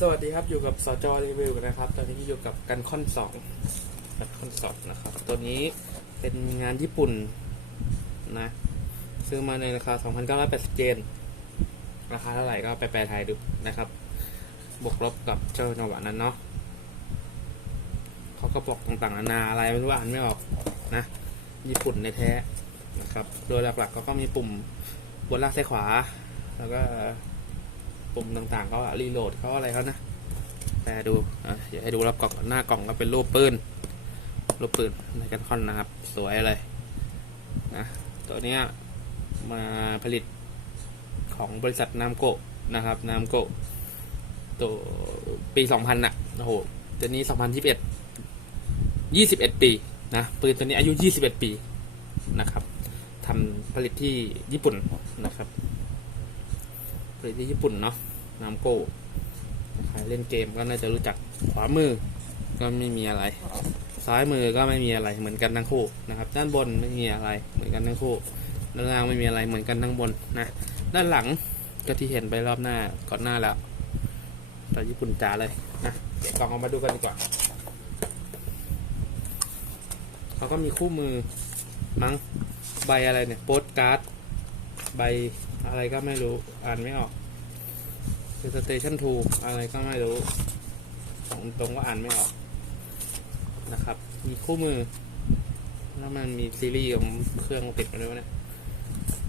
สวัสดีครับอยู่กับสจรีวิวนะครับ ตอนนี้อยู่กับกันคอนสองกันคอนสองนะครับ ตัวนี้เป็นงานญี่ปุ่นนะซื้อมาในราคา 2,980เยนราคาเท่าไหร่ก็ไปแปลไทยดูนะครับ บวกลบกับเจ้าจังหวะนั้นเนาะเขาก็บอกต่างๆนานาอะไรไม่รู้อ่านไม่ออกนะ ญี่ปุ่นในแท้นะครับ โดยหลักๆก็มีปุ่มบนล่างซ้ายขวา แล้วก็ ปุ่มต่างๆเขาอะรีโหลดเขาอะไรเขานะ แต่ดูอะเดี๋ยวให้ดูรอบกล่องหน้ากล่องก็เป็นรูปปืนรูปปืนในกันคอนนะครับ สวยเลยนะตัวนี้มาผลิตของบริษัทนามโกะนะครับนามโกะตัวปี 2000น่ะโอ้โหตัวนี้ 2021 21 ปีนะปืนตัวนี้อายุ 21 ปีนะครับทำผลิตที่ญี่ปุ่นนะครับ ลิตที่ญี่ปุ่นเนาะนามโก้ใครเล่นเกมก็น่าจะรู้จักขวามือก็ไม่มีอะไร ซ้ายมือก็ไม่มีอะไรเหมือนกันทั้งคู่นะครับด้านบนไม่มีอะไรเหมือนกันทั้งคู่ด้านล่างไม่มีอะไรเหมือนกันทั้งบนนะด้านหลังก็ที่เห็นไปรอบหน้าก่อนหน้าแล้วแต่ญี่ปุ่นจ๋าเลยนะเดี๋ยวกลองเอามาดูกันดีกว่าเขาก็มีคู่มือมั้งใบอะไรเนี่ยโปสการ์ด ใบอะไรก็ไม่รู้ อ่านไม่ออกคือสเตชันทูอะไรก็ไม่รู้ของตรงว่าอ่านไม่ออกนะครับ มีคู่มือ แล้วมันมีซีรีส์ของเครื่องติดมาด้วยเนี่ย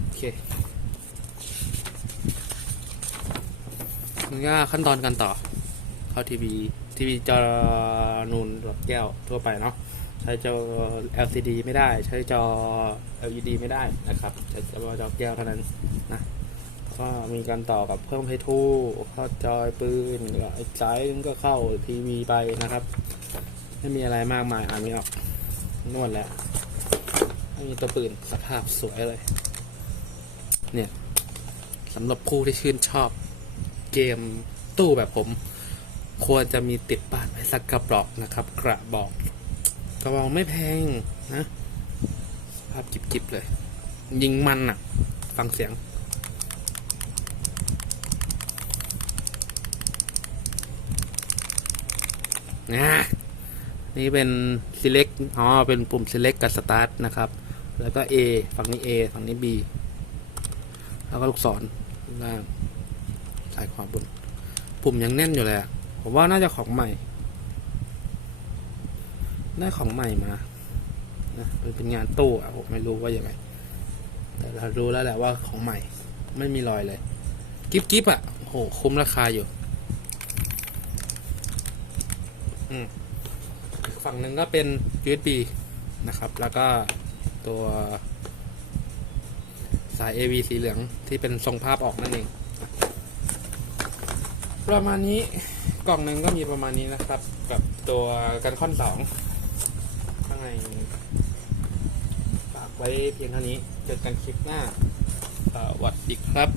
โอเคมันก็ขั้นตอนการต่อ เข้าทีวีทีวีจอนูนหลอดแก้วทั่วไปเนาะ ใช้จอ LCD ไม่ได้ ใช้จอ LED ไม่ได้นะครับ ใช้จอจอแก้วเท่านั้นนะก็มีการต่อกับเพิ่มไพทูเข้าจอยปืนแล้วไอ้สายก็เข้าทีวีไปนะครับ ไม่มีอะไรมากมายอ่านไม่ออกนวดแล้วไม่มีตัวปืนสภาพสวยเลย เนี่ยสำหรับผู้ที่ชื่นชอบเกมตู้แบบผม ควรจะมีติดบ้านไว้สักกระบอกนะครับ กระบอก กระบอกไม่แพงนะภาพจิบๆเลย ยิงมันอะฟังเสียงนะนี่เป็น select อ๋อ เป็นปุ่ม select กับ start นะครับ แล้วก็ A ฝั่งนี้ A ฝั่งนี้ B แล้วก็ลูกศรล่างซ้ายขวาบน ปุ่มยังแน่นอยู่เลยอะผมว่าน่าจะของใหม่ ได้ของใหม่มานะมันเป็นงานตู้อะผมไม่รู้ว่ายังไง แต่เรารู้แล้วแหละว่าของใหม่ ไม่มีรอยเลย กิฟกิฟอะโหคุ้มราคาอยู่อืมฝั่งหนึ่งก็เป็น USB นะครับ แล้วก็ตัวสาย AV สีเหลืองที่เป็นทรงภาพออกนั่นเอง ประมาณนี้กล่องหนึ่งก็มีประมาณนี้นะครับ กับตัวกันค่อนสอง ข้างฝากไว้เพียงเท่านี้ เจอกันคลิปหน้าสวัสดีครับ